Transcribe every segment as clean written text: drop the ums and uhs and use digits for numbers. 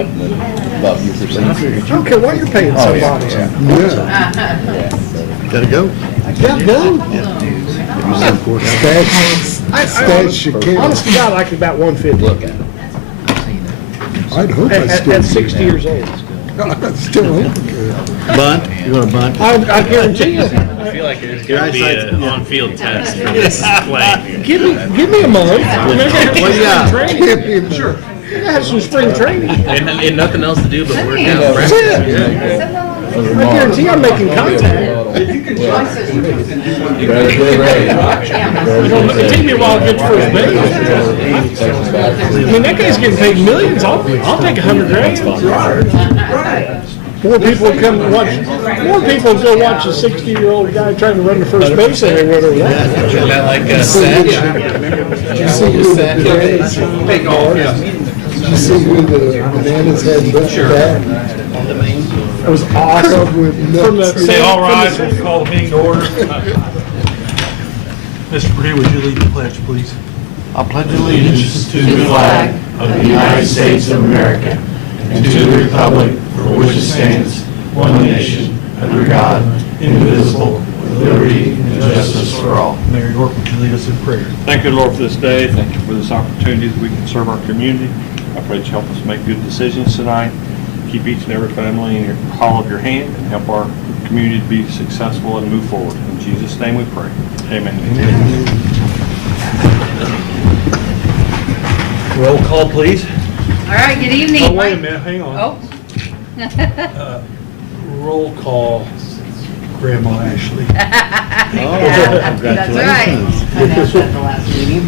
about your procedure. I don't care what you're paying Oh, yeah, somebody. yeah. Gotta go. Gotta go. Stash your camera. Honest to God, I could about 150 Look at it. I'd hope I still. at 60 years old. I'd still hope. Bunt? You want a bunt? I guarantee you. I feel like there's going to be an on-field test for this play. Give me a month. What you got? Training. Sure. Have some spring training. And nothing else to do but work out. That's it. I guarantee I'm making contact. It'll take me a while to get to first base. I mean, that guy's getting paid millions. I'll take $100,000. More people come and watch. More people go watch a 60-year-old guy trying to run to first base than they would over that. Isn't that like a set? Did you see who the bananas Did you see who the bananas had left back? It was awesome. From the Say all rise, we'll call the meeting to order. Mr. Purdue, would you lead the pledge, please? I pledge allegiance to the flag of the United States of America and to the republic for which it stands, one nation, under God, indivisible, with liberty and justice for all. Mayor York, would you lead us in prayer? Thank you, Lord, for this day. Thank you for this opportunity that we can serve our community. I pray that you help us make good decisions tonight. Keep each and every family in your hollow of your hand and help our community to be successful and move forward. In Jesus' name we pray. Amen. Roll call, please. All right, good evening. Oh, wait a minute, hang on. Oh. Roll call, Grandma Ashley. Yeah, that's right. I announced that at the last meeting.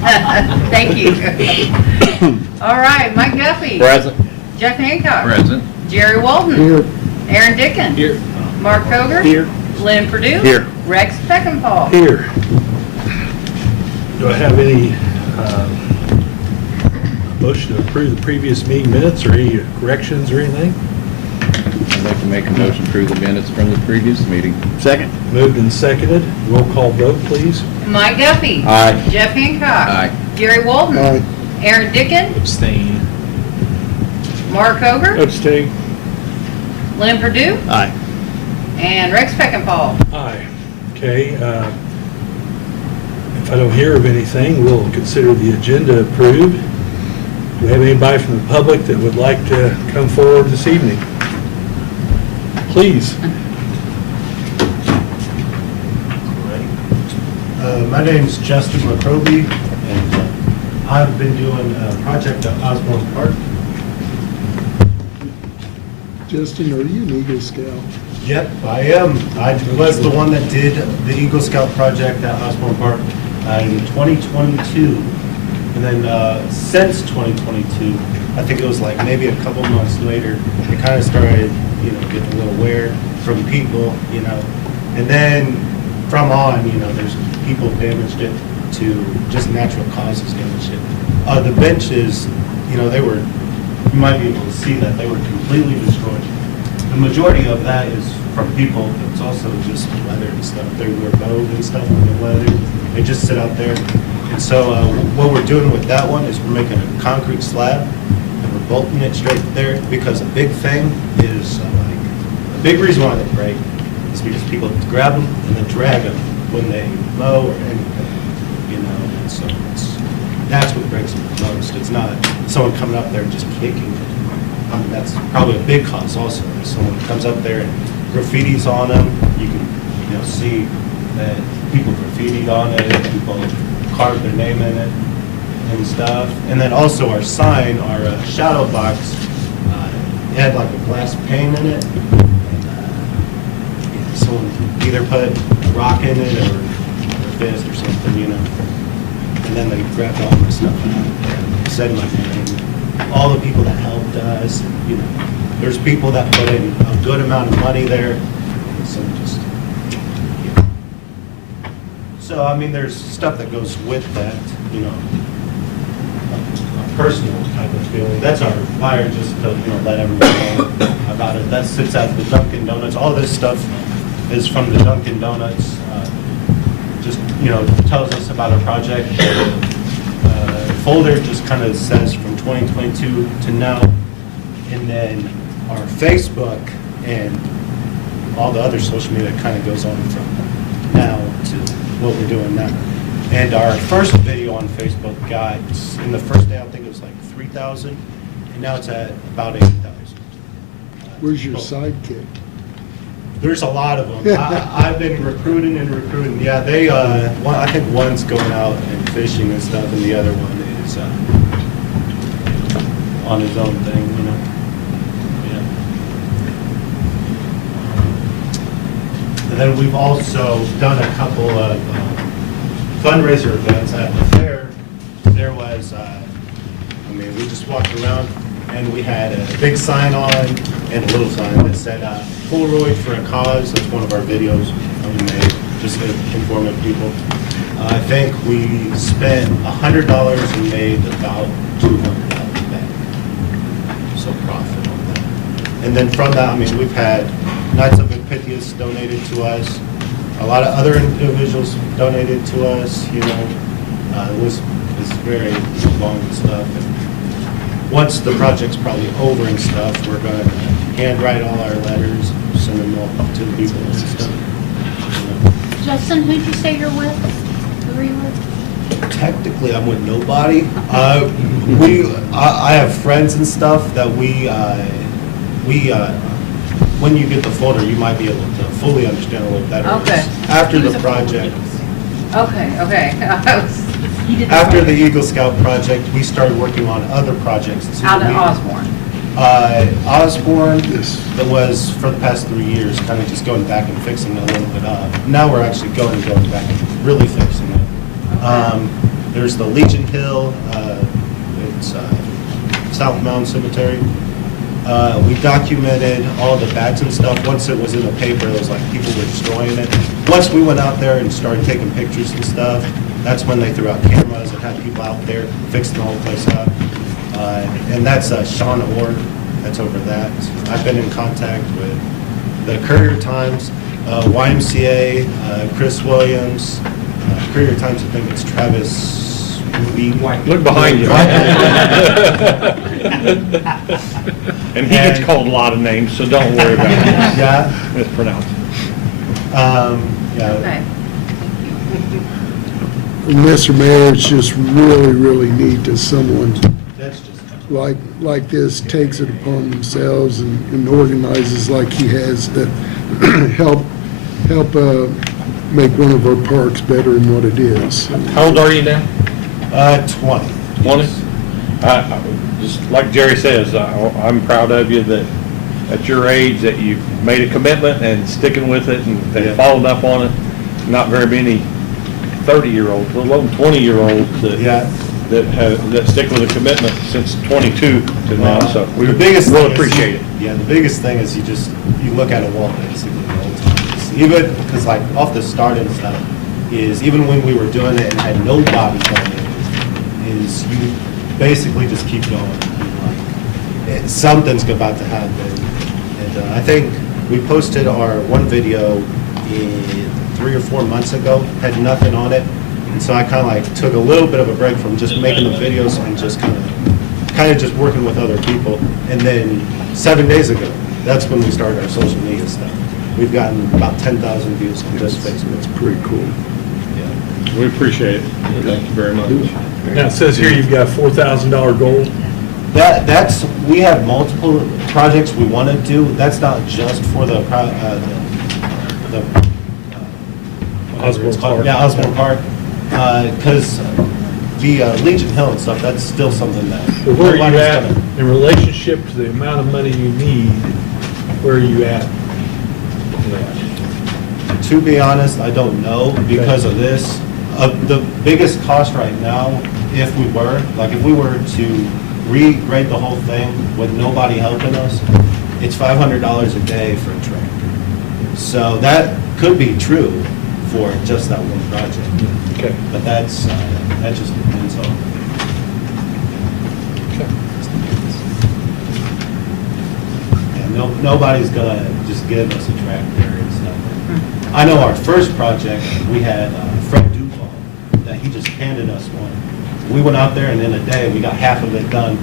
Thank you. All right, Mike Duffy. Present. Jeff Hancock. Present. Jerry Walden. Here. Aaron Dickens. Here. Mark Koger. Here. Lynn Purdue. Here. Rex Beckenpaul. Here. Do I have any motion to approve the previous meeting minutes or any corrections or anything? I'd like to make a motion to approve the minutes from the previous meeting. Second? Moved and seconded. Roll call vote, please. Mike Duffy. Aye. Jeff Hancock. Aye. Jerry Walden. Aye. Aaron Dickens. Abstain. Mark Koger. Abstain. Lynn Purdue. Aye. And Rex Beckenpaul. Aye. Okay, if I don't hear of anything, we'll consider the agenda approved. Do we have anybody from the public that would like to come forward this evening? Please. My name's Justin McCroby, and I've been doing a project at Osborne Park. Justin, are you an Eagle Scout? Yep, I am. I was the one that did the Eagle Scout project at Osborne Park in 2022. And then since 2022, I think it was like maybe a couple months later, it kind of started, getting a little weird from people, And then from on, there's people damaged it to just natural causes damaged it. The benches, they were, you might be able to see that they were completely destroyed. The majority of that is from people. It's also just weather and stuff. They were mowed and stuff in the weather. They just sit out there. And so what we're doing with that one is we're making a concrete slab and we're bolting it straight there because a big thing is a big reason why they break is because people grab them and then drag them when they mow or anything, And so that's what breaks them the most. It's not someone coming up there and just kicking it. That's probably a big cause also. If someone comes up there and graffitis on them, you can see that people graffitied on it, people carved their name in it and stuff. And then also our sign, our shadow box, it had like a glass pane in it. And someone either put a rock in it or a fist or something, And then they grabbed all my stuff and said my name. All the people that helped us, there's people that put in a good amount of money there. And so So, there's stuff that goes with that, a personal type of feeling. That's our flyer, just to, let everyone know about it. That sits at the Dunkin' Donuts. All this stuff is from the Dunkin' Donuts. Just, tells us about our project. Folder just kind of says from 2022 to now, And then our Facebook and all the other social media kind of goes on from now to what we're doing now. And our first video on Facebook got, in the first day, I think it was like 3,000, and now it's at about 8,000. Where's your sidekick? There's a lot of them. I've been recruiting and recruiting. Yeah, they, I think one's going out and fishing and stuff, and the other one is on his own thing, you know. Yeah. And then we've also done a couple of fundraiser events at the fair. There was, we just walked around and we had a big sign on and a little sign that said, Polaroid for a cause. That's one of our videos that we made, just to inform people. I think we spent $100 and made about $200 back. So profit on that. And then from that, we've had Knights of Pythias donated to us. A lot of other individuals donated to us, you know. It was very long and stuff. And once the project's probably over and stuff, we're going to handwrite all our letters, send them all to the people and stuff. You know. Justin, who'd you say you're with? Who are you with? Technically, I'm with nobody. I have friends and stuff that when you get the folder, you might be able to fully understand a little better. Okay. After the project. Okay. After the Eagle Scout project, we started working on other projects too. Out at Osborne. Osborne, that was for the past 3 years, kind of just going back and fixing it a little bit up. Now we're actually going back and really fixing it. There's the Legion Hill, it's South Mountain Cemetery. We documented all the bats and stuff. Once it was in the paper, it was like people were destroying it. Once we went out there and started taking pictures and stuff, that's when they threw out cameras and had people out there fixing the whole place up. And that's Sean Orr, that's over that. I've been in contact with the Courier Times, YMCA, Chris Williams, Courier Times, I think it's Travis Look behind you. And he gets called a lot of names, so don't worry about it. Yeah. It's pronounced. Yeah. Okay. Mr. Mayor, it's just really neat that someone That's just. like this takes it upon themselves and organizes like he has to help make one of our parks better than what it is. How old are you now? 20. 20? Just like Jerry says, I'm proud of you that at your age that you've made a commitment and sticking with it and followed up on it. Not very many 30-year-olds, let alone 20-year-olds that stick with a commitment since 22 to now. So we really appreciate it. Yeah, the biggest thing is you look at a wall basically the whole time. Even because like off the start and stuff is even when we were doing it and had nobody coming in, is you basically just keep going. Something's about to happen. And I think we posted our one video 3 or 4 months ago, had nothing on it. And so I kind of like took a little bit of a break from just making the videos and just kind of just working with other people. And then 7 days ago, that's when we started our social media stuff. We've gotten about 10,000 views on just Facebook. It's pretty cool. Yeah. We appreciate it. Thank you very much. Now, it says here you've got a $4,000 goal. We have multiple projects we want to do. That's not just for the Osborne Park. Yeah, Osborne Park. Because the Legion Hill and stuff, that's still something that. But where are you at in relationship to the amount of money you need? Where are you at? To be honest, I don't know because of this. The biggest cost right now, if we were to regrade the whole thing with nobody helping us, it's $500 a day for a tractor. So that could be true for just that one project. Okay. But that just depends on. Yeah, nobody's gonna just give us a tractor and stuff. I know our first project, we had Fred Duval, that he just handed us one. We went out there and in a day, we got half of it done.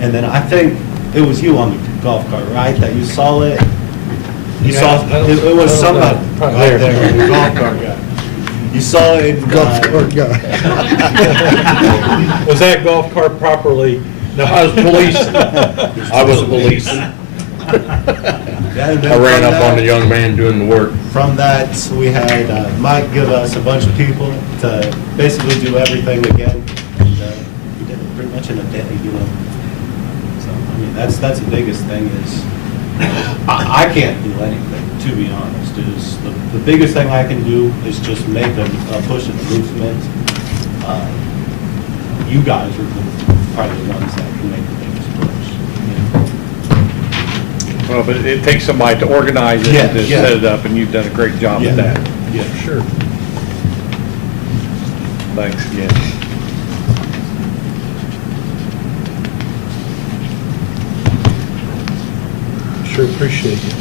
And then I think it was you on the golf cart, right? That you saw it. You Yeah, saw, I don't- it was I don't somebody, know. Probably right there. there, the golf cart guy. You saw it in, Golf cart guy. Was that golf cart properly? No, I was policing. I was policing. Yeah, and then I ran from up on the that- young man doing the work. From that, we had Mike give us a bunch of people to basically do everything again. And we did it pretty much in a day, you know. So, I mean, that's the biggest thing is, I can't do anything, to be honest. Is the biggest thing I can do is just make a push of movement. You guys are probably the ones that can make the biggest push. you know. Well, but it takes somebody to organize it Yeah, and to yeah. set it up, and you've done a great job Yeah. with that. Yeah. Sure. Thanks again. Sure appreciate it.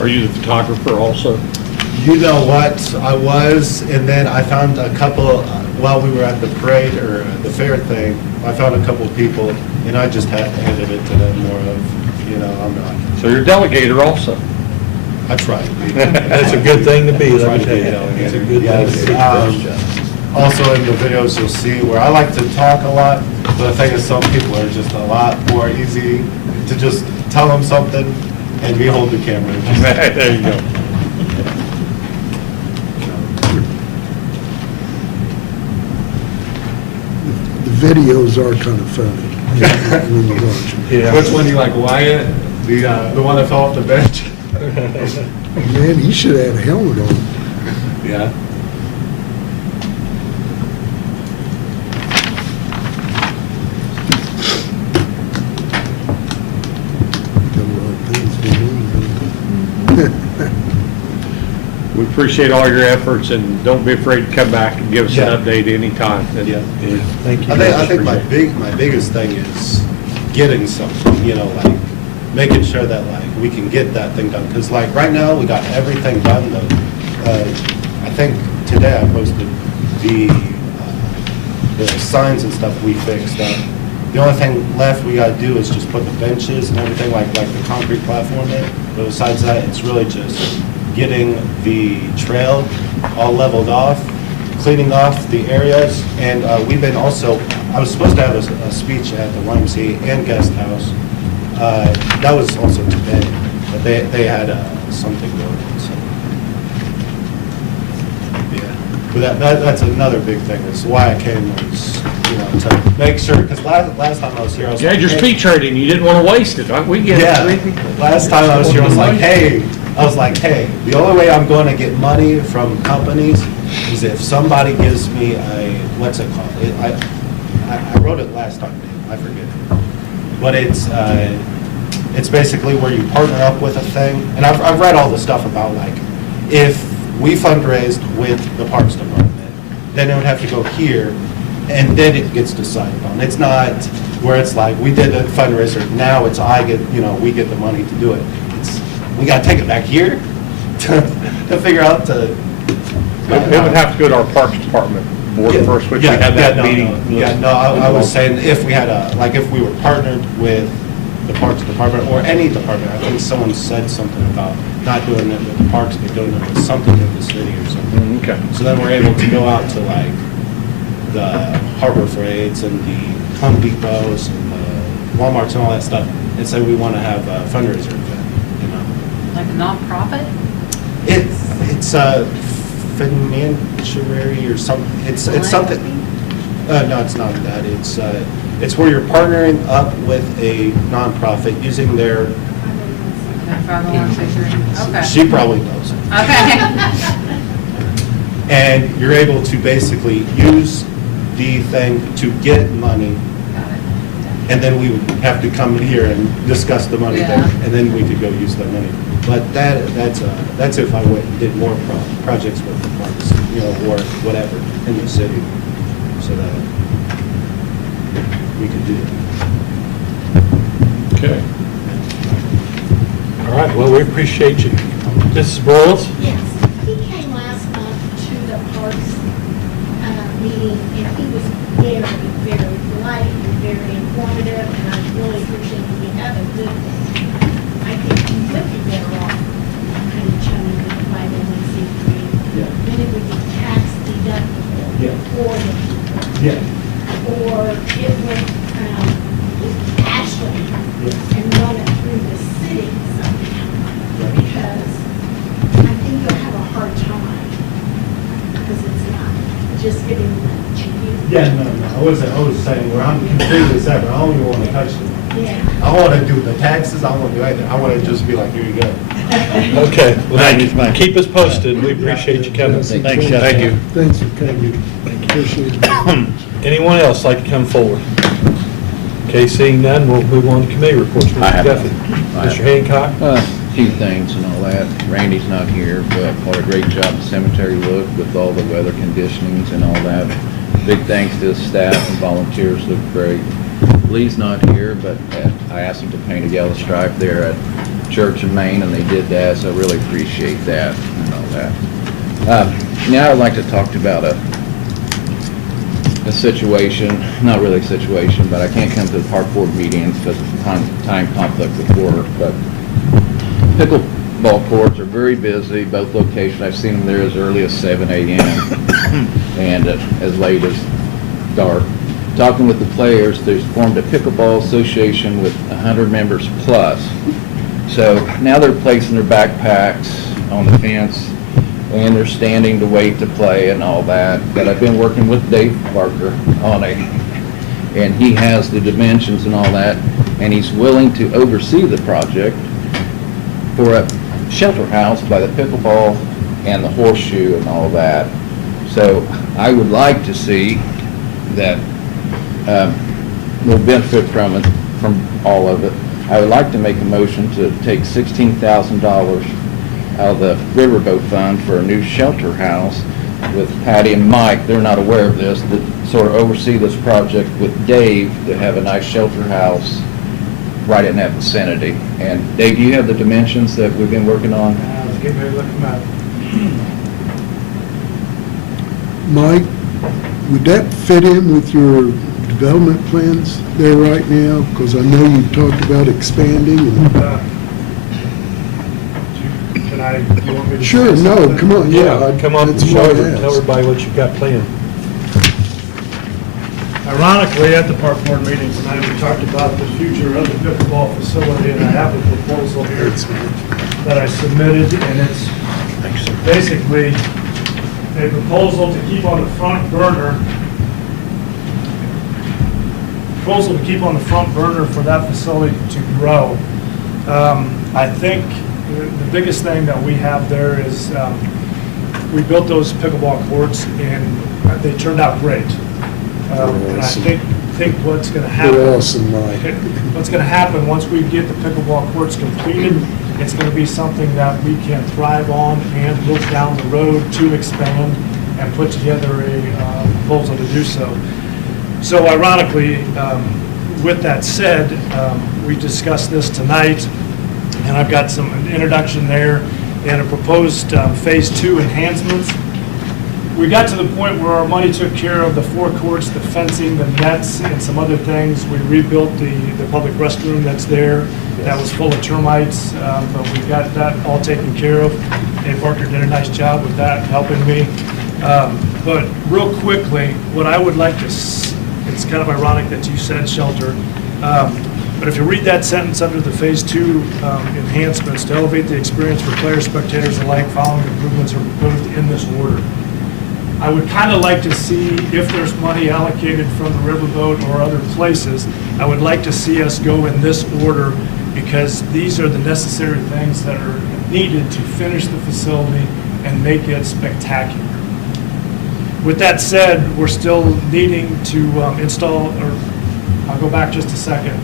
Are you the photographer also? You know what, I was, and then I found a couple, while we were at the parade or the fair thing, I found a couple people, and I just handed it to them more of, you know, I'm not, So you're a delegator also? I tried. That's a good thing to be, let me tell you. It's a good thing to be. Yes, also in the videos, you'll see where I like to talk a lot, but the thing is, some people are just a lot more easy to just tell them something and me hold the camera. There you go. The videos are kind of funny when you watch them. Yeah. Which one do you like, Wyatt? The one that fell off the bench? Man, he should have had a helmet on. Yeah. Got a lot of things to do. We appreciate all your efforts, and don't be afraid to come back and give us Yeah. an update anytime. Yeah. Thank you. I think my biggest thing is getting something, you know, like making sure that like we can get that thing done. Cause like right now we got everything done though. I think today I posted the signs and stuff we fixed up. The only thing left we gotta do is just put the benches and everything like the concrete platform in. But besides that, it's really just getting the trail all leveled off, cleaning off the areas, and we've been also, I was supposed to have a speech at the YMCA and guest house. That was also today, but they had something going on, so. Yeah, but that's another big thing, is why I came was, you know, to make sure, because last time I was here, I was You like, had your hey- speed trading, you didn't want to waste it, right? We get Yeah, it. last time I was here, I was like, hey, the only way I'm going to get money from companies is if somebody gives me a, what's it called? I wrote it last time, I forget. But it's basically where you partner up with a thing. And I've read all the stuff about like, if we fundraised with the Parks Department, then it would have to go here, and then it gets decided on. It's not where it's like, we did a fundraiser, now it's we get the money to do it. We gotta take it back here to figure out to. It would have to go to our Parks Department board first, which we had that meeting. I was saying if we had if we were partnered with the Parks Department or any department, I think someone said something about not doing it with the parks, but doing it with something with the city or something. Okay. So then we're able to go out to like the Harbor Freights and the Home Depots and the Walmarts and all that stuff and say we want to have a fundraiser event, you know. Like a nonprofit? It's a financiary or something. It's something. No, it's not that. It's where you're partnering up with a nonprofit using their. 501c3. Okay. She probably knows. Okay. And you're able to basically use the thing to get money, Got it. and then we would have to come here and discuss the money there, Yeah. and then we could go use that money. But that's if I went and did more projects with the parks, or whatever in the city, so that we could do it. Okay. All right, well, we appreciate you. Mrs. Broyles? Yes, he came last month to the parks meeting, and he was very, very polite and very informative, and I really appreciate it. We have a good thing. I think you would be better off kind of chummy with the 501c3. Yeah. Then it would be tax deductible Yeah. for the people. Yeah. Or it would Ashley and run it through the city somehow, because I think you'll have a hard time, because it's not just getting the to you. Yeah, no, I was saying, where I'm completely separate, I don't even want to touch them. Yeah. I want to do the taxes, I want to do anything, I want to just be like, here you go. Okay. Well, keep us posted. We appreciate you coming. Thanks, Jeff. Thank you. Thanks for coming. Appreciate it. Anyone else like to come forward? Okay, seeing none, we'll move on to committee reports. I have Mr. Duffy. I Mr. Hancock? A few things and all that. Randy's not here, but what a great job the cemetery looked with all the weather conditionings and all that. Big thanks to his staff and volunteers, looked great. Lee's not here, but I asked him to paint a yellow stripe there at Church in Maine, and they did that, so I really appreciate that and all that. Now I'd like to talk about a situation, not really a situation, but I can't come to the park board meetings because of time conflict with work, but pickleball courts are very busy, both locations. I've seen them there as early as 7 a.m. and as late as dark. Talking with the players, there's formed a pickleball association with 100 members plus. So now they're placing their backpacks on the fence and they're standing to wait to play and all that. But I've been working with Dave Barker on and he has the dimensions and all that, and he's willing to oversee the project for a shelter house by the pickleball and the horseshoe and all that. So I would like to see that we'll benefit from it, from all of it. I would like to make a motion to take $16,000 out of the Riverboat Fund for a new shelter house with Patty and Mike. They're not aware of this, that sort of oversee this project with Dave to have a nice shelter house right in that vicinity. And Dave, do you have the dimensions that we've been working on? I was getting ready to look them up. Mike, would that fit in with your development plans there right now? Because I know you talked about expanding. Can I, you want me to? Sure, say no, something? come on, yeah. Come on, that's show what I everybody, tell asked. everybody what you've got planned. Ironically, at the park board meeting tonight, we talked about the future of the pickleball facility, and I have a proposal here that I submitted, and it's basically a proposal to keep on the front burner, for that facility to grow. I think the biggest thing that we have there is we built those pickleball courts, and they turned out great. And I think what's going to happen. They're awesome, Mike. What's going to happen once we get the pickleball courts completed, it's going to be something that we can thrive on and look down the road to expand and put together a proposal to do so. So ironically, with that said, we discussed this tonight, and I've got an introduction there and a proposed phase 2 enhancements. We got to the point where our money took care of the 4 courts, the fencing, the nets, and some other things. We rebuilt the public restroom that's there that was full of termites, but we got that all taken care of. Dave Parker did a nice job with that, helping me. But real quickly, what I would like to, it's kind of ironic that you said shelter, but if you read that sentence under the phase 2 enhancements, to elevate the experience for players, spectators alike, following improvements are proposed in this order. I would kind of like to see if there's money allocated from the riverboat or other places, I would like to see us go in this order, because these are the necessary things that are needed to finish the facility and make it spectacular. With that said, we're still needing to install, or I'll go back just a second.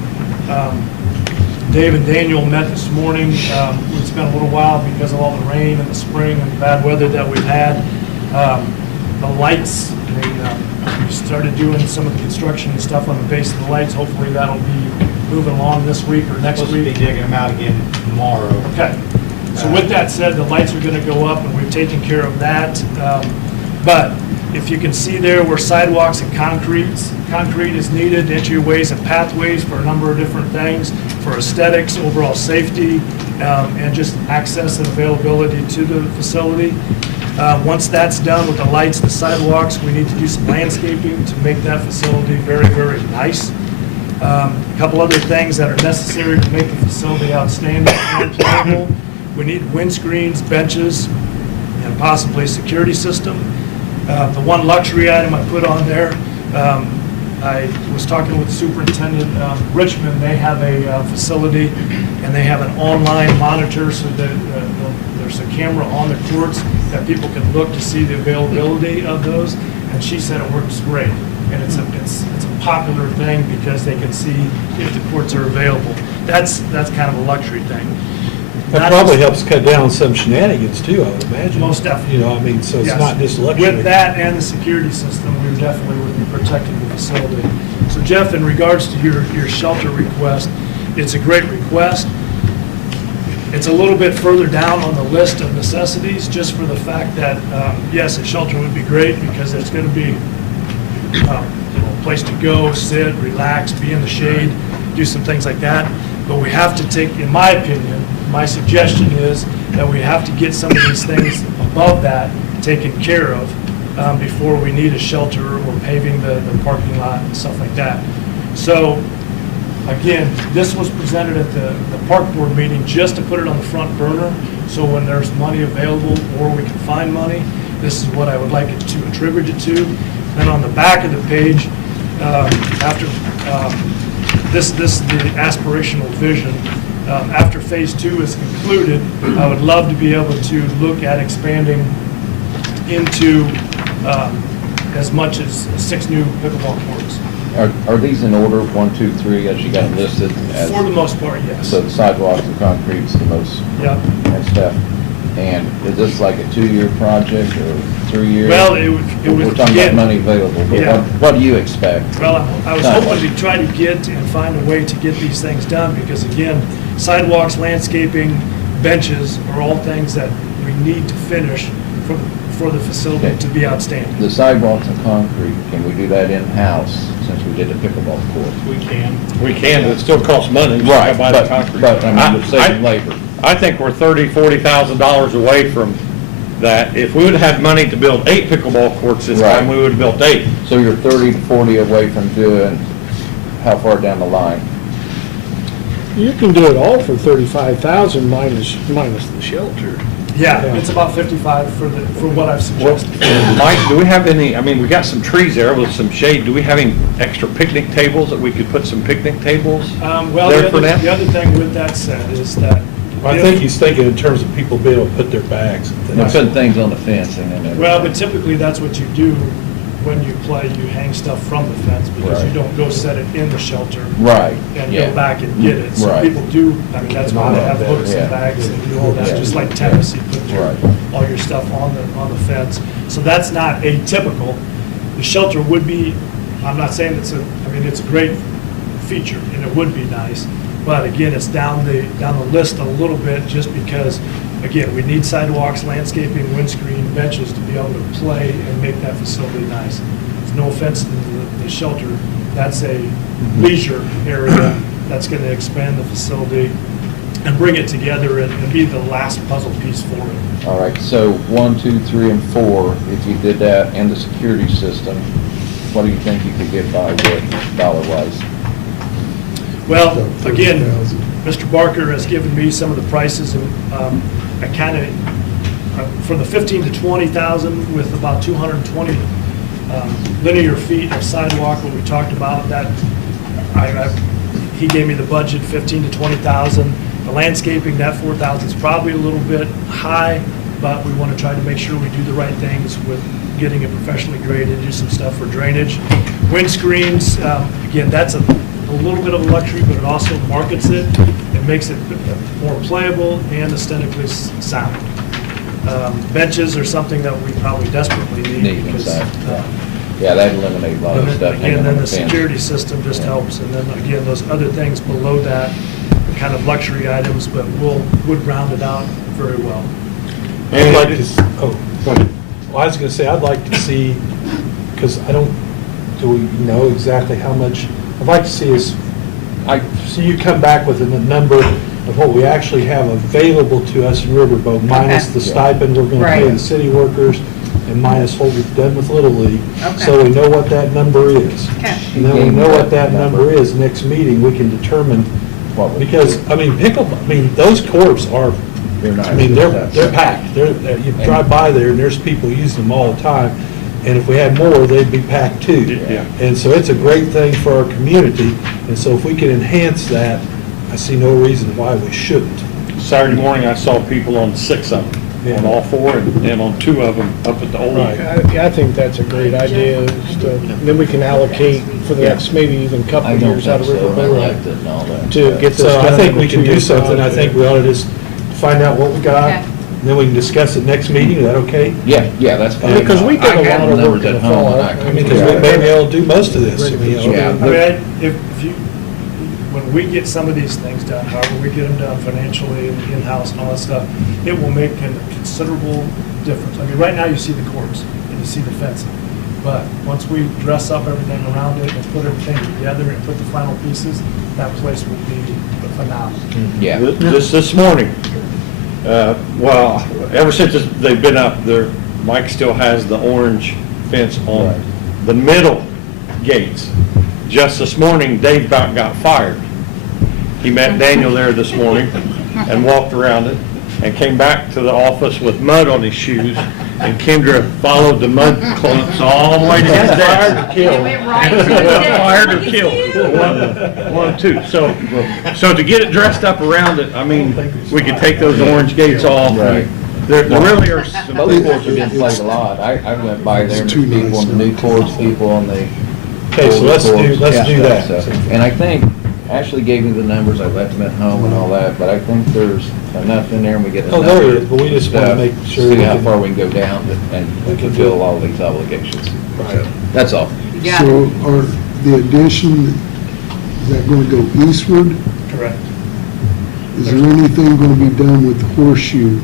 Dave and Daniel met this morning. It's been a little while because of all the rain in the spring and the bad weather that we've had. The lights, we started doing some of the construction and stuff on the base of the lights. Hopefully that'll be moving along this week or next Supposed to be week. digging them out again tomorrow. Okay. So with that said, the lights are going to go up, and we've taken care of that. But if you can see there where sidewalks and concrete is needed, entryways and pathways for a number of different things, for aesthetics, overall safety, and just access and availability to the facility. Once that's done with the lights, the sidewalks, we need to do some landscaping to make that facility very, very nice. A couple other things that are necessary to make the facility outstanding and playable. We need windscreens, benches, and possibly a security system. The one luxury item I put on there, I was talking with Superintendent Richmond. They have a facility, and they have an online monitor, so that there's a camera on the courts that people can look to see the availability of those. And she said it works great, and it's a popular thing because they can see if the courts are available. That's kind of a luxury thing. That probably helps cut down some shenanigans too, I would imagine. Most definitely. You know, I mean, so it's Yes. not just luxury. With that and the security system, we definitely would be protecting the facility. So Jeff, in regards to your shelter request, it's a great request. It's a little bit further down on the list of necessities, just for the fact that, yes, a shelter would be great because it's going to be a place to go, sit, relax, be in the shade, do some things like that. But we have to take, in my opinion, my suggestion is that we have to get some of these things above that taken care of before we need a shelter or paving the parking lot and stuff like that. So, again, this was presented at the park board meeting just to put it on the front burner. So when there's money available or we can find money, this is what I would like it to attribute it to. And on the back of the page, this is the aspirational vision. After phase 2 is concluded, I would love to be able to look at expanding into as much as 6 new pickleball courts. Are these in order, 1, 2, 3, as you got them listed? For the most part, yes. So the sidewalks and concrete's the most, Yep. and stuff. And is this like a 2-year project or 3 years? Well, it would We're talking get- about money available, but Yeah. what do you expect? Well, I was hoping to try to get and find a way to get these things done, because again, sidewalks, landscaping, benches are all things that we need to finish for the facility Okay. to be outstanding. The sidewalks and concrete, can we do that in-house since we did the pickleball court? We can. We can, but it still costs money. You Right, gotta buy the but, concrete. but, I mean, we're saving labor. I think we're $30,000-$40,000 away from that. If we would've had money to build 8 pickleball courts this time, Right. we would've built 8. So you're 30 to 40 away from doing, how far down the line? You can do it all for 35,000 minus the shelter. Yeah, it's about 55 for what I've suggested. Mike, do we have any, I mean, we got some trees there with some shade. Do we have any extra picnic tables that we could put some picnic tables Well, there for them? the other thing with that said is that. I think he's thinking in terms of people being able to put their bags and We're things. putting things on the fencing and everything. Well, but typically that's what you do when you play, you hang stuff from the fence, because you Right. don't go set it in the shelter Right, and yeah. go back and get it. So Right. people do, I mean, that's why they have hooks Yeah. and bags and do all that, Yeah. just like tennis, you put Right. all your stuff on the fence. So that's not atypical. The shelter would be, I'm not saying it's it's a great feature, and it would be nice, but again, it's down the list a little bit, just because, again, we need sidewalks, landscaping, windscreen, benches to be able to play and make that facility nice. There's no offense to the shelter, that's a leisure area that's gonna expand the facility and bring it together and be the last puzzle piece for it. All right, so 1, 2, 3, and 4, if you did that and the security system, what do you think you could get by with dollar-wise? Well, So again, 30,000. Mr. Barker has given me some of the prices, and I kind of, for the 15 to 20,000 with about 220 linear feet of sidewalk, what we talked about, that, he gave me the budget, 15 to 20,000. The landscaping, that 4,000 is probably a little bit high, but we want to try to make sure we do the right things with getting it professionally graded, do some stuff for drainage. Windscreens, again, that's a a little bit of luxury, but it also markets it. It makes it more playable and aesthetically sound. Benches are something that we probably desperately need. Need because, inside, yeah, that eliminates a lot of and stuff. then, hanging again, on then the fence. security system just Yeah. helps, and then again, those other things below that, are kind of luxury items, but would round it out very well. I'd like to, oh, go ahead. Well, I was gonna say, I'd like to see, because do we know exactly how much, I'd like to see is, see you come back with a number of what we actually have available to us in Riverboat, minus Okay. the stipend we're gonna pay Right. the city workers, and minus what we've done with Little League, Okay. so we know what that number is. Okay. And then we know what that number is, next meeting, we can determine, What we- because, those courts are, They're nice. they're packed. You drive by there and there's people using them all the time. And if we had more, they'd be packed too. Yeah. And so it's a great thing for our community. And so if we can enhance that, I see no reason why we shouldn't. Saturday morning, I saw people on 6 of them, on all 4, and on 2 of them up at the old. Right. I think that's a great idea, is to, then we can allocate for the next maybe even couple I of don't years out think of so, I Riverboat liked it and all that. to get this So I done think in we a can do 2-year something. I think we ought to just find out what we got, Okay. and then we can discuss it next meeting. Is that okay? Yeah, that's fine. Because we did I a got lot the of numbers work in at the home, fall. and I I can mean, Because we may be able to do most of this. you know. Yeah. I mean, if you, when we get some of these things done, however we get them done financially and in-house and all that stuff, it will make a considerable difference. I mean, right now you see the courts and you see the fencing. But once we dress up everything around it and put everything together and put the final pieces, that place will be phenomenal. Yeah. This morning, well, ever since they've been up there, Mike still has the orange fence on Right. the middle gates. Just this morning, Dave about got fired. He met Daniel there this morning and walked around it and came back to the office with mud on his shoes, and Kendra followed the mud clumps all the way to his desk. It went right to the desk. Fired or Look at killed, you. one of two. So to get it dressed up around it, I mean, we could take those orange gates off. Right. There really are some Both courts are getting played a lot. I went by there, and It's too there's people nice on the new not to courts, talk. people on the. Okay, so older let's do courts, that. stuff. And I think, Ashley gave me the numbers, I left them at home and all that, but I think there's enough in there, and we get enough. Oh, there is, but we just want to stuff, make sure See we how can- far we can go down and fulfill all these obligations. Right. That's all. Yeah. So are the addition, is that going to go eastward? Correct. Is there anything going to be done with the horseshoe?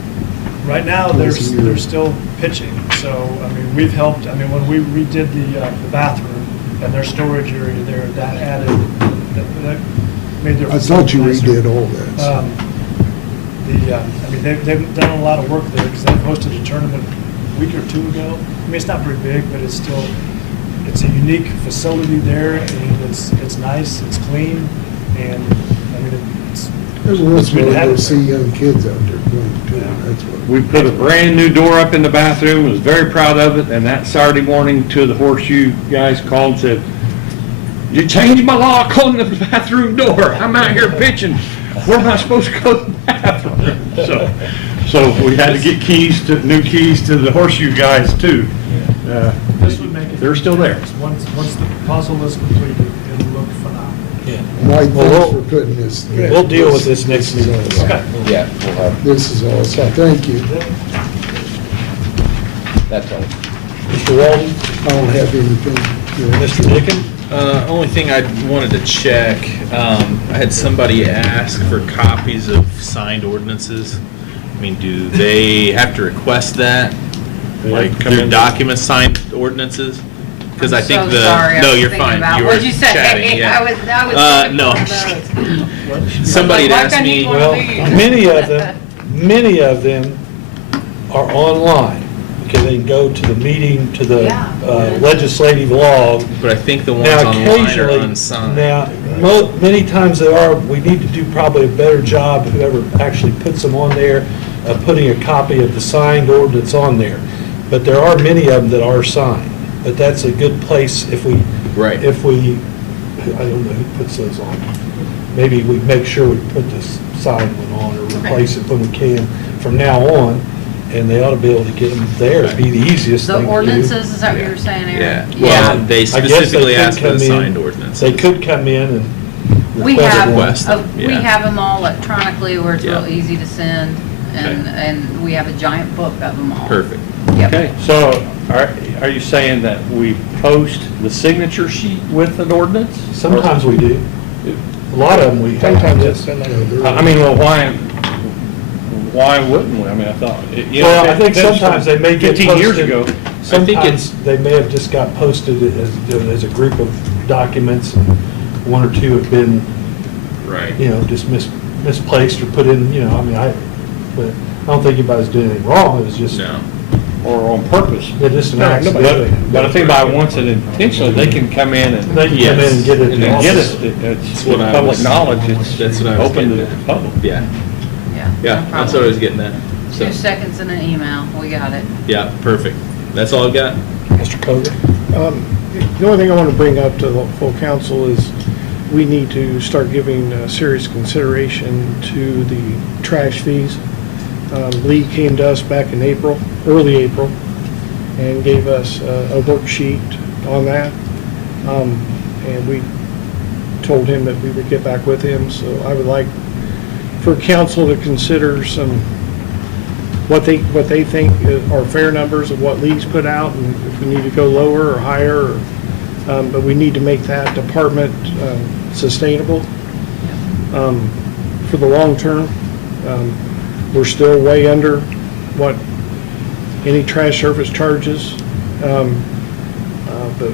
Right now, they're still pitching, so, I mean, we've helped, I mean, when we redid the bathroom and their storage area there, that added, that made their. I thought you facility nicer. redid all that. so. I mean, they've done a lot of work there, because they hosted a tournament a week or 2 ago. I mean, it's not very big, but it's still, it's a unique facility there, and it's nice, it's clean, and, I mean, it's. Every once in a good to while, have you'll it see there. young kids out there playing too, Yeah. that's what. We put a brand-new door up in the bathroom, was very proud of it, and that Saturday morning, 2 of the horseshoe guys called and said, "You changed my lock on the bathroom door. I'm out here pitching. Where am I supposed to go to the bathroom?" So we had to get new keys to the horseshoe guys too. This would make it. They're still there. Once the puzzle is completed, it'll look phenomenal. Yeah. Mike, Well, thanks for putting this. We'll deal with this next meeting. Okay. Yeah, we'll have, This is awesome, thank you. that's all. Mr. Walden, I don't have anything. Mr. Dickon? Only thing I wanted to check, I had somebody ask for copies of signed ordinances. I mean, do they have to request that? They have to Like, come through in. document signed ordinances? Because I think I'm so sorry, I no, was you're thinking fine. about- You were What'd you say? chatting, yeah. I was looking no, for I'm just those. Somebody had Like, why asked can't you me, go on Well, these? many of them are online, because they can go to the meeting, to the Yeah. legislative log. but I think the ones Now, online are occasionally, unsigned. now, many times they are, we need to do probably a better job, whoever actually puts them on there, of putting a copy of the signed ordinance on there. But there are many of them that are signed, but that's a good place if we, Right. I don't know who puts those on. Maybe we make sure we put this signed one on, or replace it when we can from now on, and they ought to be able to get them there. It'd be the easiest The thing to do. ordinances, is that what you were saying, Yeah, Aaron? well, they I guess specifically could asked for come the in- signed ordinance. They could come in We have, Request them, we yeah. have them all electronically where it's real Yeah. easy to send, and, Okay. and we have a giant book of them all. Perfect. Yep. Okay, so are you saying that we post the signature sheet with an ordinance? Sometimes we do. A lot of them we have. Sometimes it's in there. I mean, well, why wouldn't we? I mean, I thought, you know. Well, I think that's sometimes they may get 15 years posted. ago. Sometimes they may have just got posted as a group of documents, and one or two have been, Right. you know, just misplaced or put in, you know, I mean, but I don't think anybody's doing anything wrong, it was just, No. Or on purpose. it's just an But, accident. but I think by once it intentionally, they can come in and. They can come in and get it. And then get it, it's what I public was- knowledge, it's That's what I was open to getting the at. public. Yeah, Yeah. yeah, no that's problem. what I was getting at. So, 2 seconds and an email, we got it. yeah, perfect. That's all I've got. Mr. Koger? The only thing I want to bring up to the full council is we need to start giving serious consideration to the trash fees. Lee came to us back in April, early April, and gave us a worksheet on that. And we told him that we would get back with him, so I would like for council to consider what they think are fair numbers of what Lee's put out, and if we need to go lower or higher, but we need to make that department sustainable for the long term. We're still way under what any trash service charges, but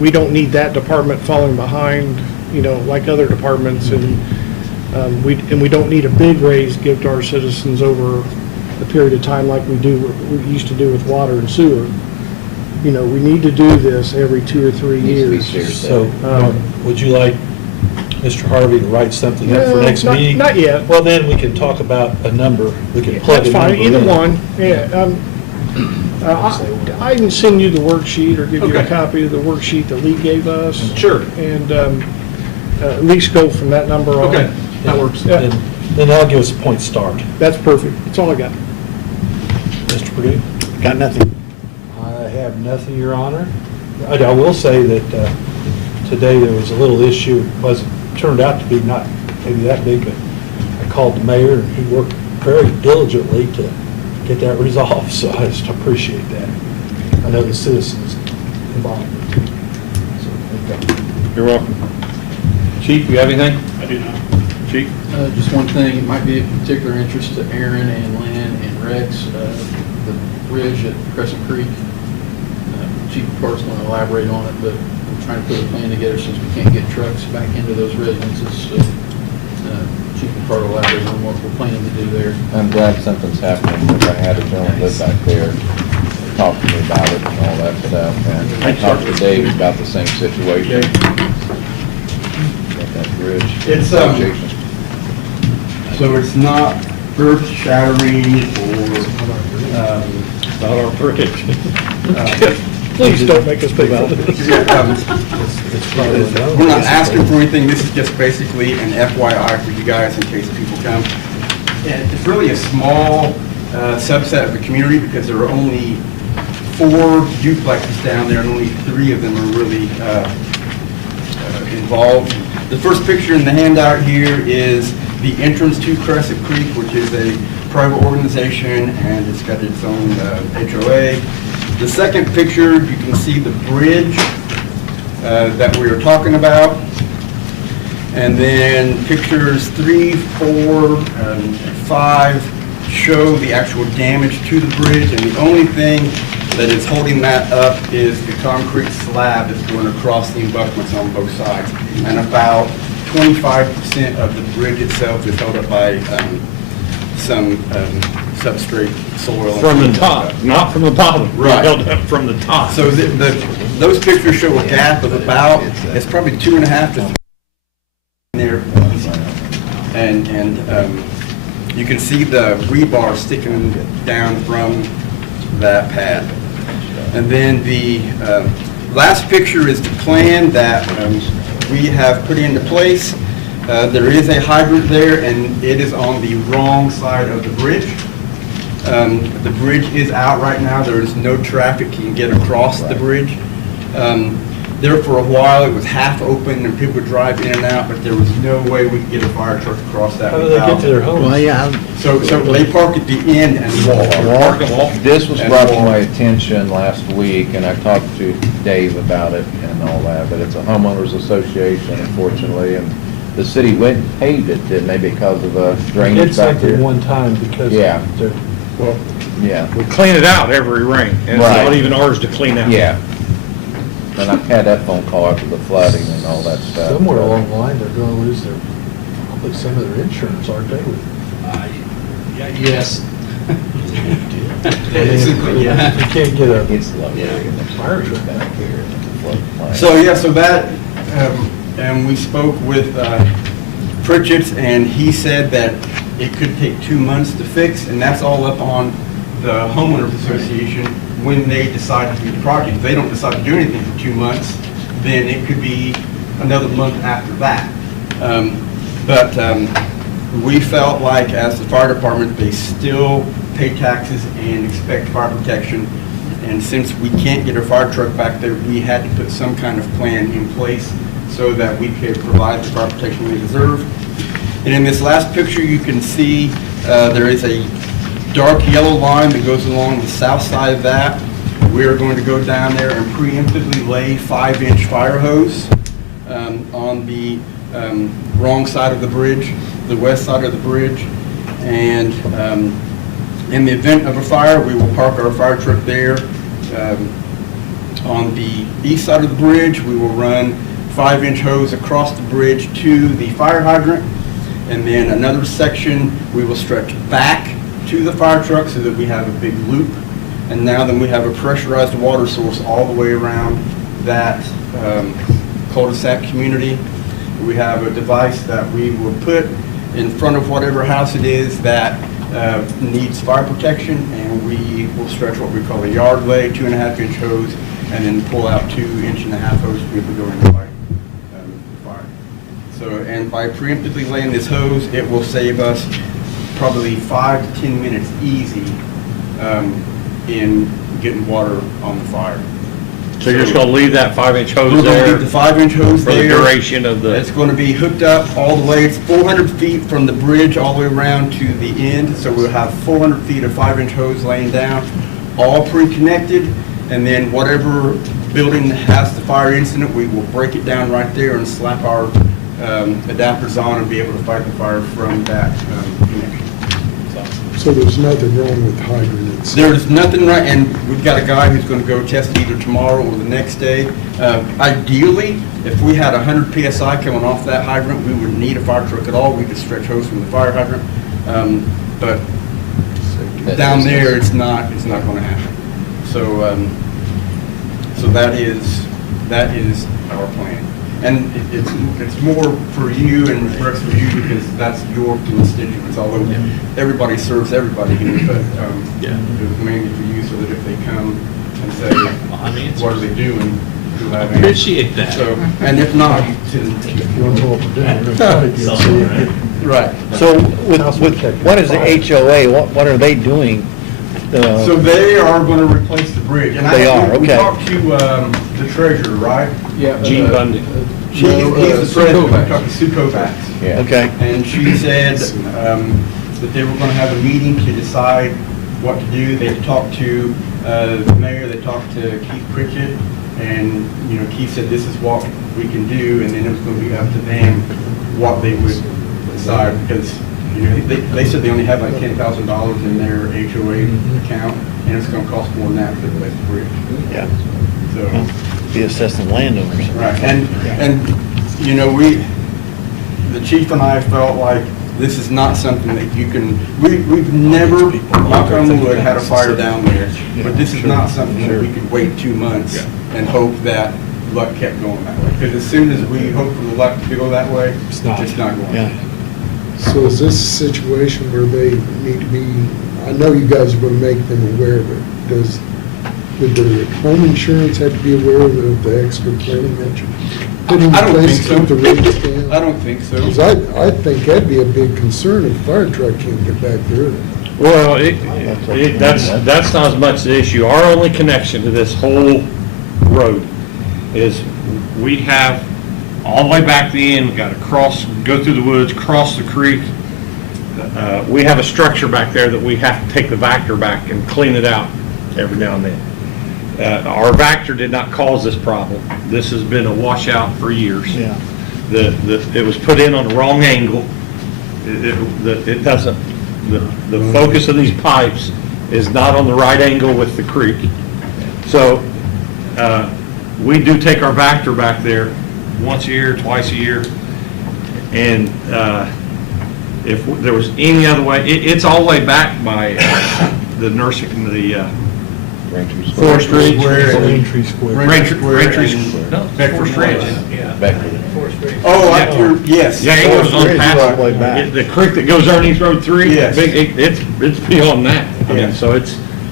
we don't need that department falling behind, you know, like other departments, and we don't need a big raise to give to our citizens over a period of time like we used to do with water and sewer. You know, we need to do this every 2 or 3 Needs to be years. shared. So, would you like Mr. Harvey to write something up for No, next not- meeting? not yet. Well, then we can talk about a number, we can plug That's a fine, number either in. one, yeah. I can send you the worksheet or give you a Okay. copy of the worksheet that Lee gave us. Sure. And at least go from that number on. Okay, that works. Yeah. Then that'll give us a point start. That's perfect, that's all I got. Mr. Purdue? Got nothing. I have nothing, Your Honor. I will say that today there was a little issue, turned out to be not maybe that big, but I called the mayor and he worked very diligently to get that resolved, so I just appreciate that. I know the citizens involved. So, thank you. You're welcome. Chief, you have anything? I do not. Chief? Just one thing, it might be of particular interest to Aaron and Lynn and Rex, the bridge at Crescent Creek. Chief Park's going to elaborate on it, but we're trying to put a plan together since we can't get trucks back into those residences. So Chief Park will elaborate on what we're planning to do there. I'm glad something's happening, because I had a gentleman live back there, talk to me about it and all that stuff, and I talked to Dave about the same situation. About that bridge. It's, Association. So it's not earth shattering or, Not our bridge. Please don't make us pay for this. we're not asking for anything, this is just basically an FYI for you guys in case people come. And it's really a small subset of the community because there are only 4 duplexes down there and only 3 of them are really involved. The first picture in the handout here is the entrance to Crescent Creek, which is a private organization, and it's got its own HOA. The second picture, you can see the bridge that we were talking about. And then pictures 3, 4, and 5 show the actual damage to the bridge, and the only thing that is holding that up is the concrete slab that's going across the embankments on both sides. And about 25% of the bridge itself is held up by some substrate soil. From the top, not from the bottom. Right. Held up from the top. So those pictures show a gap of about, it's probably 2.5 to 3 there. And you can see the rebar sticking down from that pad. And then the last picture is the plan that we have put into place. There is a hydrant there, and it is on the wrong side of the bridge. The bridge is out right now. There is no traffic can get across the bridge. there for a while. It was half open and people would drive in and out, but there was no way we could get a fire truck across that. How do they get to their homes? Well, yeah, So they park at the end and walk. This was And brought to walk. my attention last week, and I talked to Dave about it and all that, but it's a homeowners association, unfortunately, and the city went and paved it, didn't they, because of We drainage did back something here? one time because. Yeah. they're- Well, Yeah, We clean it out every rain, and it's Right. not even ours to clean out. yeah. And I've had that phone call after the flooding and all that stuff. somewhere along the line, they're gonna lose their, probably some of their insurance, aren't they? Yes. You can't get a, It's lovely. and there's Fire truck. back here, and it's a floodplain. So, yeah, so that, and we spoke with Pritchett's, and he said that it could take 2 months to fix, and that's all up on the homeowners association when they decide to do the project. If they don't decide to do anything for 2 months, then it could be another month after that. But we felt like, as the fire department, they still pay taxes and expect fire protection. And since we can't get a fire truck back there, we had to put some kind of plan in place so that we could provide the fire protection we deserve. And in this last picture, you can see there is a dark yellow line that goes along the south side of that. We're going to go down there and preemptively lay 5-inch fire hose on the wrong side of the bridge, the west side of the bridge. And in the event of a fire, we will park our fire truck there. On the east side of the bridge, we will run 5-inch hose across the bridge to the fire hydrant. And then another section, we will stretch back to the fire truck so that we have a big loop. And now then we have a pressurized water source all the way around that cul-de-sac community. We have a device that we will put in front of whatever house it is that needs fire protection, and we will stretch what we call a yard lay, 2.5-inch hose, and then pull out 2.5-inch hose to be able to go in and fight fire. So, and by preemptively laying this hose, it will save us probably 5 to 10 minutes easy in getting water on the fire. So you're just gonna leave that 5-inch hose We're going to there leave the 5-inch hose for the there. duration of the, It's going to be hooked up all the way, it's 400 feet from the bridge all the way around to the end, so we'll have 400 feet of 5-inch hose laying down, all pre-connected, and then whatever building has the fire incident, we will break it down right there and slap our adapters on and be able to fight the fire from that connection. So there's nothing wrong with hydrants? There's nothing right, and we've got a guy who's going to go test it either tomorrow or the next day. Ideally, if we had 100 PSI coming off that hydrant, we wouldn't need a fire truck at all. We could stretch hose from the fire hydrant. But down there, it's not going to happen. So, so that is our plan. And it's more for you and Rex for you because that's your constituents, although everybody serves everybody here, but it was mainly for you so that if they come and say, what are they doing? You'll have answers. Appreciate that. So, and if not, you you want to go up for dinner, right. So what is the HOA, what are they doing? So they are going to replace the bridge. And They are, We okay. talked to the treasurer, right? Yeah. Gene Bundy. He's the president, we talked to Sue Kovacs. Yeah. Okay, And she said that they were going to have a meeting to decide what to do. They talked to the mayor, they talked to Keith Pritchett, and, Keith said this is what we can do, and then it was going to be up to them what they would decide, because, they said they only have like $10,000 in their HOA account, and it's going to cost more than that to replace the bridge. yeah, So. be assessing landowners. Right, and the chief and I felt like this is not something that you can, we've never, knock on wood, had a fire down there, but this is not something that we could wait 2 months and hope that luck kept going that way. Because as soon as we hope for the luck to go that way, it's not going. Yeah. So is this a situation where they need to be, I know you guys are going to make them aware of it. Would their home insurance have to be aware of the extra planning that you put in I don't place think to so. keep the rates down? I don't think so. 'Cause I think that'd be a big concern if a fire truck can't get back there. Well, that's not as much the issue. Our only connection to this whole road is we have all the way back to the end, we got to cross, go through the woods, cross the creek. We have a structure back there that we have to take the Vactor back and clean it out every now and then. Our Vactor did not cause this problem. This has been a washout for years. Yeah. It was put in on the wrong angle. It doesn't, the focus of these pipes is not on the right angle with the creek. So, we do take our Vactor back there once a year, twice a year. And, if there was any other way, it's all the way back by, the nursing, the, Forest Ridge. Raintree Square. Raintree, no, Forest Ridge. Oh, Yeah. yes. Yeah, it goes on Ridge is past, all the way back. the creek that goes underneath Road 3. Yes. It's beyond that. I mean, Yeah. so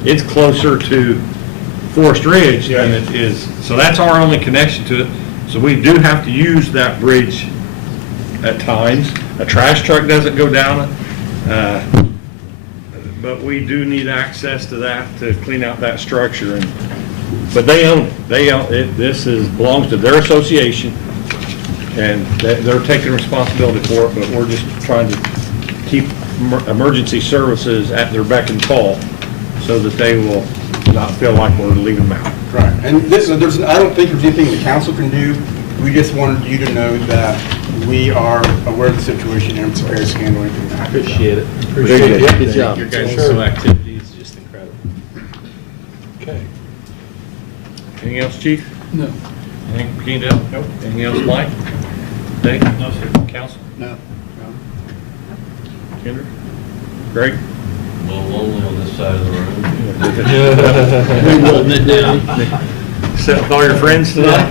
it's closer to Forest Ridge than it is, so that's our only connection to it. So we do have to use that bridge at times. A trash truck doesn't go down it. But we do need access to that to clean out that structure. But they own it. They own it. Belongs to their association, and they're taking responsibility for it, but we're just trying to keep emergency services at their beck and call so that they will not feel like we're leaving them out. Right, and I don't think there's anything the council can do. We just wanted you to know that we are aware of the situation and prepared to handle anything that happens. Appreciate it. Appreciate it. Good job. Your guys' activity is just incredible. Okay. Anything else, Chief? No. Anything, Kendall? Nope. Anything else, Mike? Dave? No, sir. Council? No. Kendra? Greg? A little lonely on this side of the room. Holding it down. Sitting with all your friends tonight?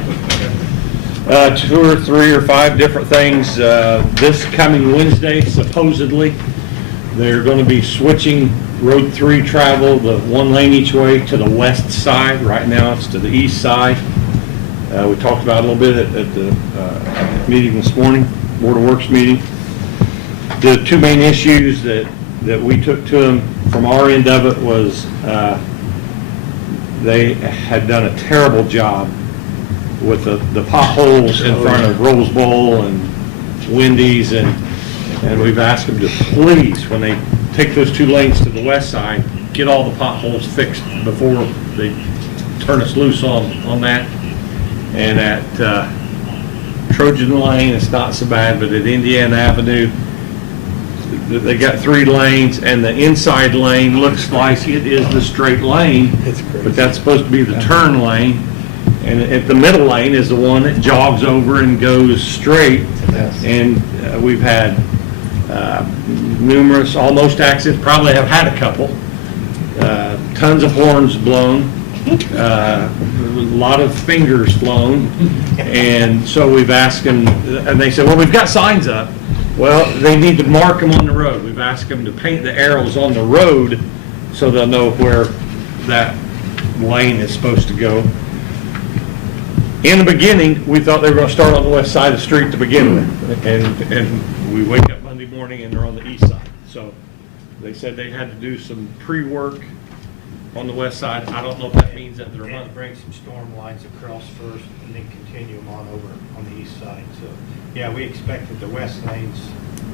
2 or 3 or 5 different things. This coming Wednesday, supposedly, they're going to be switching Road 3 travel, the 1 lane each way, to the west side. Right now, it's to the east side. We talked about it a little bit at the meeting this morning, Board of Works meeting. The 2 main issues that we took to them from our end of it was they had done a terrible job with the potholes in front of Rose Bowl and Wendy's, and we've asked them to please, when they take those 2 lanes to the west side, get all the potholes fixed before they turn us loose on that. And at Trojan Lane, it's not so bad, but at Indiana Avenue, they got 3 lanes, and the inside lane looks like it is the straight lane, but that's supposed to be the turn lane. And at the middle lane is the one that jogs over and goes straight. And we've had numerous, almost accidents, probably have had a couple. Tons of horns blown, a lot of fingers flown. And so we've asked them, and they said, well, we've got signs up. Well, they need to mark them on the road. We've asked them to paint the arrows on the road so they'll know where that lane is supposed to go. In the beginning, we thought they were going to start on the west side of the street to begin with, and we wake up Monday morning and they're on the east side. So they said they had to do some pre-work on the west side. I don't know if that means that they're going to bring some storm lines across first and then continue them on over on the east side. So, yeah, we expected the west lanes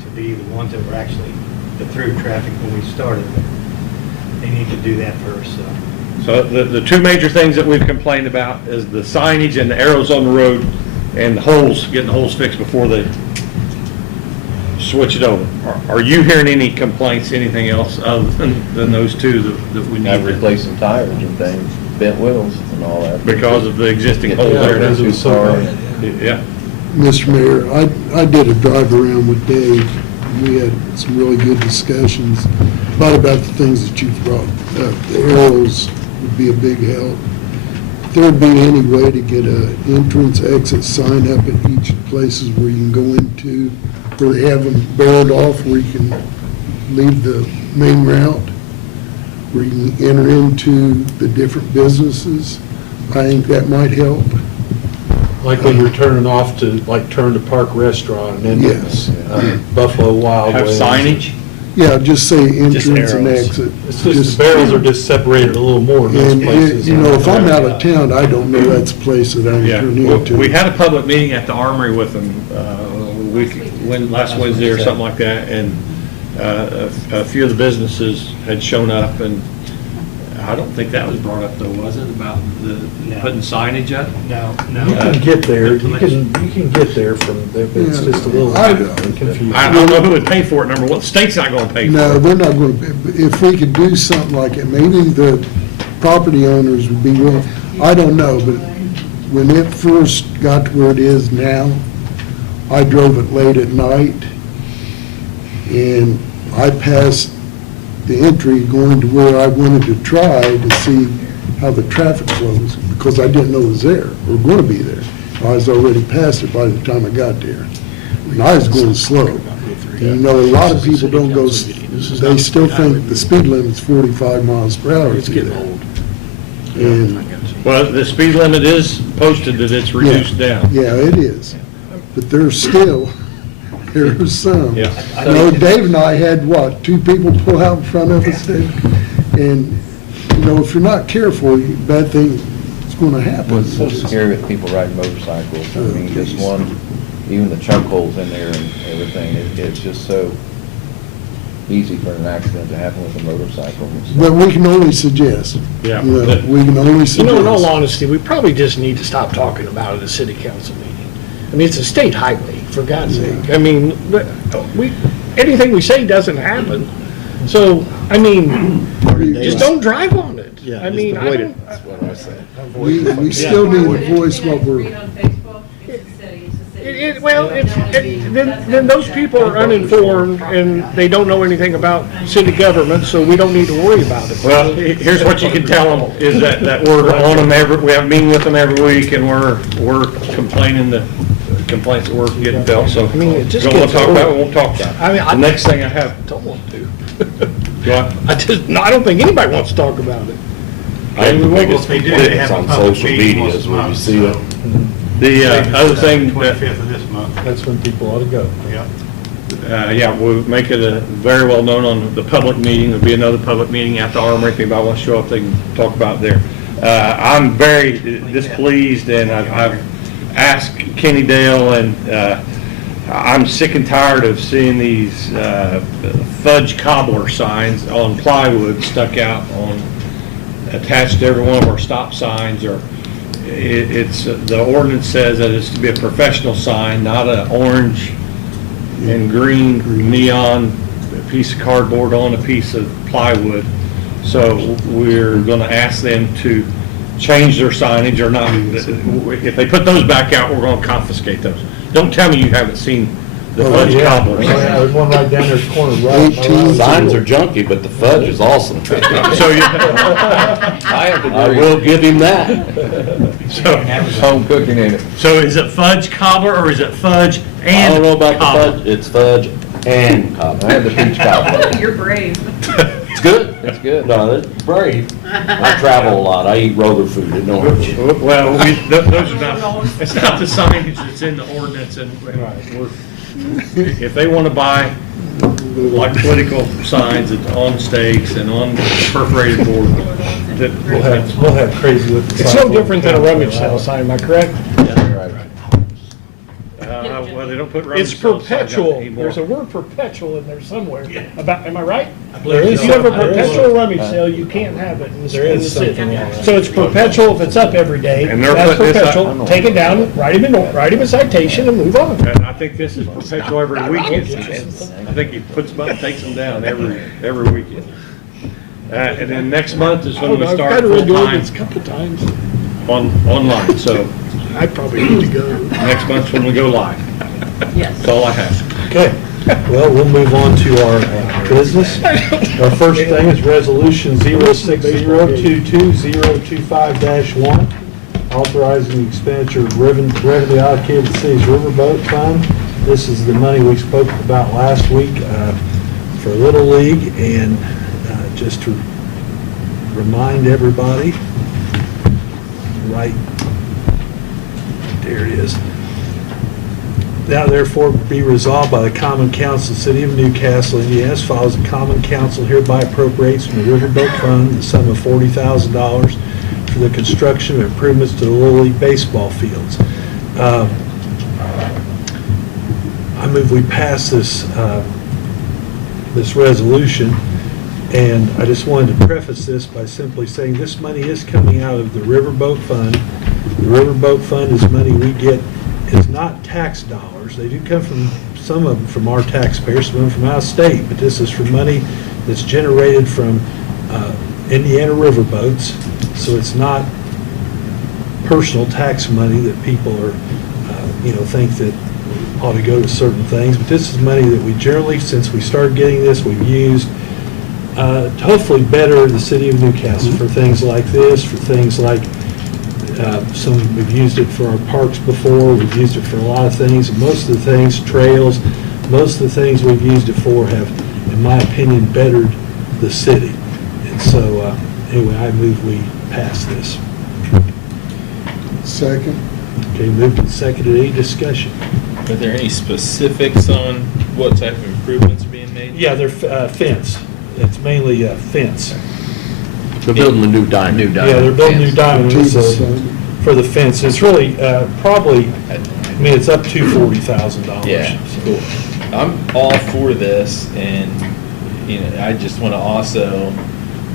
to be the ones that were actually the through traffic when we started, but they need to do that first, so. So the 2 major things that we've complained about is the signage and the arrows on the road and the holes, getting the holes fixed before they switch it over. Are you hearing any complaints, anything else other than those 2 that we need? I've replaced some tires and things, bent wheels and all that. Because of the existing holes there. because it was so bad. Yeah. Mr. Mayor, I did a drive around with Dave. We had some really good discussions, a lot about the things that you brought up. The arrows would be a big help. If there'd be any way to get a entrance, exit sign up at each places where you can go into, where they have them barreled off, where you can leave the main route, where you can enter into the different businesses, I think that might help. Like when you're turning off to, like, turn to Park Restaurant and then Yes. Buffalo Wild Have Wings. signage? Yeah, just say Just entrance and arrows. exit. It's just the barrels are just separated a little more in those And, places. you know, if I'm out of town, I don't know that's a place that I can Yeah, turn well, into. we had a public meeting at the Armory with them, last Wednesday or something like that, and a few of the businesses had shown up, and I don't think that was brought up though, was it, about the putting signage up? No, You can get there, you can get there from there, but it's just a little confusing. I don't know who would pay for it, number one, the state's not gonna pay for it. No, they're not going to, if we could do something like it, maybe the property owners would be willing, I don't know, but when it first got to where it is now, I drove it late at night, and I passed the entry going to where I wanted to try to see how the traffic flows, because I didn't know it was there, or going to be there. I was already past it by the time I got there. And I was going slow. And you know, a lot of people don't go, they still think the speed limit's 45 miles per hour. It's getting old. And, Well, the speed limit is posted that it's reduced down. yeah, it is. But there's still, there's some. Yeah. You know, Dave and I had, what, 2 people pull out in front of us, Dave? And, you know, if you're not careful, bad thing is going to happen. What's so scary with people riding motorcycles, I mean, just one, even the choke holes in there and everything, it's just so easy for an accident to happen with a motorcycle. But we can only suggest. Yeah. You know, we can only suggest. You know, in all honesty, we probably just need to stop talking about it at a city council meeting. I mean, it's a state highway, for God's sake. I mean, anything we say doesn't happen. So, I mean, just don't drive on it. Yeah, I mean, just I avoid don't, it. That's what I say. We still need to voice what we're, Read on Facebook, it's the city, it's the city. well, then those people are uninformed and they don't know anything about city government, so we don't need to worry about it. Well, here's what you can tell them, is that we're on them we have a meeting with them every week, and we're complaining the complaints that we're getting felt, so. I mean, it just Don't want gets to talk about it, old. we won't talk about it. I mean, The next thing I have, don't want to. what? I don't think anybody wants to talk about it. If they do, they have a public meeting once a month, so. The other thing, 25th of this month. That's when people ought to go. Yep. yeah, we'll make it very well known on the public meeting. There'll be another public meeting at the Armory. If anybody wants to show up, they can talk about it there. I'm very displeased, and I've asked Kenny Dale, and I'm sick and tired of seeing these fudge cobbler signs on plywood stuck out attached to every one of our stop signs, or it's, the ordinance says that it's to be a professional sign, not an orange and green neon piece of cardboard on a piece of plywood. So we're gonna ask them to change their signage or not. If they put those back out, we're gonna confiscate those. Don't tell me you haven't seen the fudge cobblers. There's one right down there, corner, right. 18 Signs are junky, but the fudge is awesome. So I will give him that. Home cooking in it. So is it fudge cobbler or is it fudge I and don't know about the cobbler? fudge, it's fudge and cobbler. I had the peach cobbler. You're brave. It's good. It's good. No, it's brave. I travel a lot, I eat roller food, it don't hurt you. Well, those are not, it's not the signage that's in the ordinance, and if they want to buy like political signs that's on stakes and on perforated board, We'll have crazy looking signs. It's no different than a rummage sale sign, am I correct? well, they don't put rummage It's sale signs out perpetual. anymore. There's a word perpetual in there somewhere. About, am I right? There is If you have a something. perpetual rummage sale, you can't have it in There the is city. something like that. So it's perpetual if it's up every day. And they're That's putting this up- perpetual. Take it down, write him a citation and move on. And I think this is perpetual every weekend. I think he puts them up, takes them down every weekend. And then next month is when we I've start got to read the full-time ordinance a couple times. online, so I probably need to go. next month's when we go live. Yes. That's all I have. Okay, well, we'll move on to our business. Our first thing is Resolution 06022-025-1, authorizing the expenditure of revenue allocated to the city's riverboat fund. This is the money we spoke about last week for Little League, and just to remind everybody, right there it is. Now therefore be resolved by the Common Council, City of Newcastle, Indiana, as follows. The Common Council hereby appropriates from the Riverboat Fund the sum of $40,000 for the construction of improvements to the Little League baseball fields. I move we pass this, this resolution, and I just wanted to preface this by simply saying this money is coming out of the Riverboat Fund. The Riverboat Fund is money we get. It's not tax dollars. They do come from, some of them from our taxpayers, some of them from out of state, but this is from money that's generated from Indiana riverboats, so it's not personal tax money that people are, think that ought to go to certain things, but this is money that we generally, since we started getting this, we've used to hopefully better the city of Newcastle for things like this, for things like we've used it for our parks before, we've used it for a lot of things, and most of the things, trails, most of the things we've used it for have, in my opinion, bettered the city. And so, anyway, I move we pass this. Second. Okay, moved and seconded. Any discussion? Are there any specifics on what type of improvements are being made? Yeah, they're fence. It's mainly fence. They're building a new diamond. Yeah, they're building new diamonds for the fence. It's really probably, it's up to $40,000. Yeah, cool. I'm all for this, and, I just want to also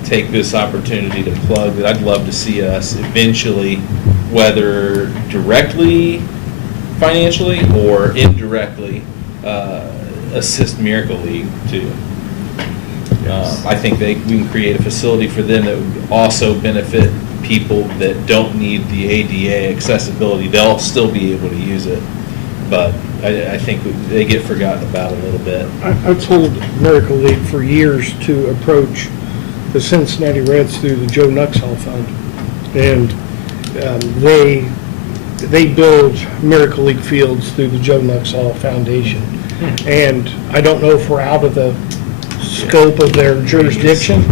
take this opportunity to plug that I'd love to see us eventually, whether directly financially or indirectly, assist Miracle League too. I think we can create a facility for them that would also benefit people that don't need the ADA accessibility. They'll still be able to use it, but I think they get forgotten about a little bit. I've told Miracle League for years to approach the Cincinnati Reds through the Joe Nuxhall Fund, and they build Miracle League fields through the Joe Nuxhall Foundation. And I don't know if we're out of the scope of their jurisdiction,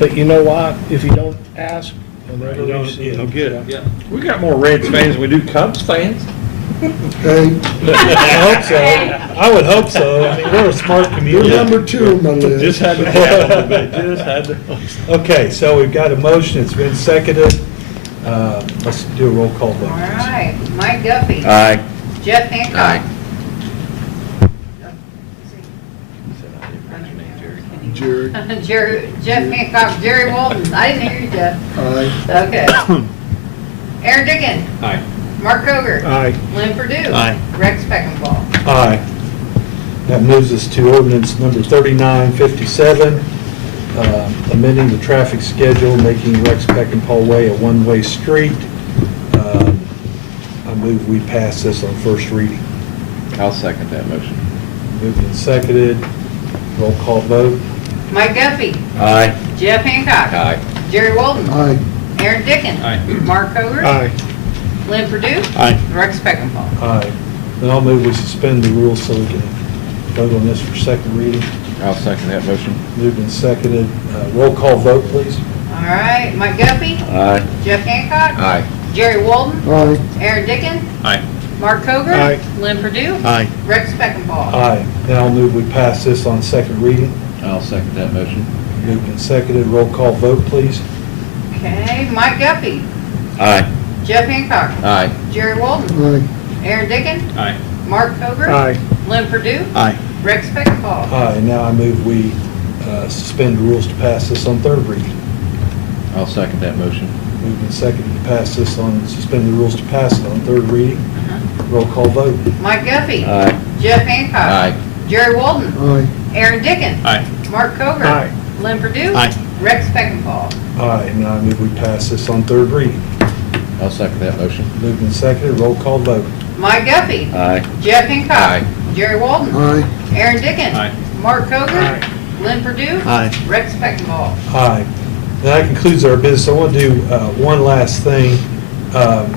but you know what? If you don't ask, you'll never receive. You don't get it. Yeah. We got more Reds fans than we do Cubs fans. Okay, I hope so. I would hope so. I mean, we're a smart you're community. number 2 on my list. Just had to just had to. Okay, so we've got a motion. It's been seconded. Let's do a roll call vote. All right, Mike Guffey. Aye. Jeff Hancock. Aye. Jerry. Jeff Hancock, Jerry Walton. I didn't hear you, Jeff. Aye. Okay. Aaron Dickens. Aye. Mark Koger. Aye. Lynn Purdue. Aye. Rex Beckenball. Aye. That moves us to ordinance number 3957, amending the traffic schedule, making Rex Beckenball Way a one-way street. I move we pass this on first reading. I'll second that motion. Moved and seconded. Roll call vote. Mike Guffey. Aye. Jeff Hancock. Aye. Jerry Walton. Aye. Aaron Dickens. Aye. Mark Koger. Aye. Lynn Purdue. Aye. Rex Beckenball. Aye. Then I'll move we suspend the rules so we can vote on this for second reading. I'll second that motion. Moved and seconded. Roll call vote, please. All right, Mike Guffey. Aye. Jeff Hancock. Aye. Jerry Walton. Aye. Aaron Dickens. Aye. Mark Koger. Aye. Lynn Purdue. Aye. Rex Beckenball. Aye. Now I'll move we pass this on second reading. I'll second that motion. Moved and seconded. Roll call vote, please. Okay, Mike Guffey. Aye. Jeff Hancock. Aye. Jerry Walton. Aye. Aaron Dickens. Aye. Mark Koger. Aye. Lynn Purdue. Aye. Rex Beckenball. Aye. Now I move we suspend the rules to pass this on third reading. I'll second that motion. Moved and seconded to pass this on, suspend the rules to pass it on third reading. Roll call vote. Mike Guffey. Aye. Jeff Hancock. Aye. Jerry Walton. Aye. Aaron Dickens. Aye. Mark Koger. Aye. Lynn Purdue. Aye. Rex Beckenball. Aye. Now I move we pass this on third reading. I'll second that motion. Moved and seconded. Roll call vote. Mike Guffey. Aye. Jeff Hancock. Aye. Jerry Walton. Aye. Aaron Dickens. Aye. Mark Koger. Aye. Lynn Purdue. Aye. Rex Beckenball. Aye. That concludes our business. I want to do one last thing. I'm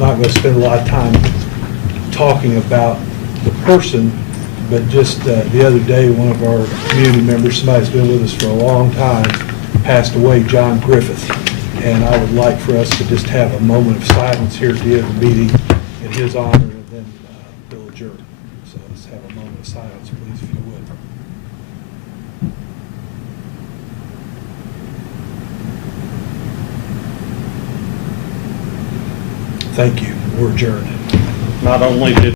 not going to spend a lot of time talking about the person, but just the other day, one of our community members, somebody who's been with us for a long time, passed away, John Griffith. And I would like for us to just have a moment of silence here at the end of the meeting in his honor, and then we'll adjourn. So let's have a moment of silence, please, if you would. Thank you. We're adjourned. Not only did